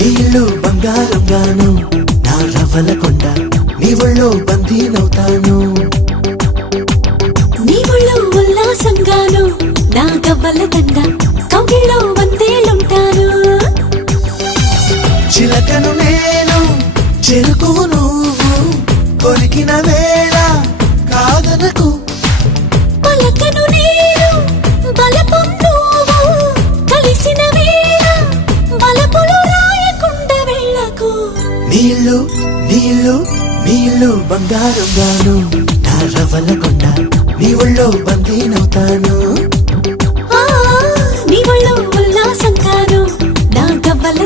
నీళ్ళు బంగారంగాను నా రవ్వల కొండ నీ ఒళ్ళో బందీనవుతాను నీ ఒళ్ళో ఉల్లాసంగాను నా గవ్వల దండ కౌగిల్లో వందేలుంటాను చిలకను నేను చెరుకువు నువ్వు కొరికిన వేళ కాదనకు పలకను నేను బలపం నువ్వు కలిసిన వేళ బలపులు రాయకుండా వెళ్ళకు నీళ్ళు నీళ్ళు నీళ్ళు బంగారంగాను నా రవ్వల కొండ నీ ఒళ్ళో బందీనవుతాను నీ ఒళ్ళో ఉల్లాసంగాను నా గవ్వల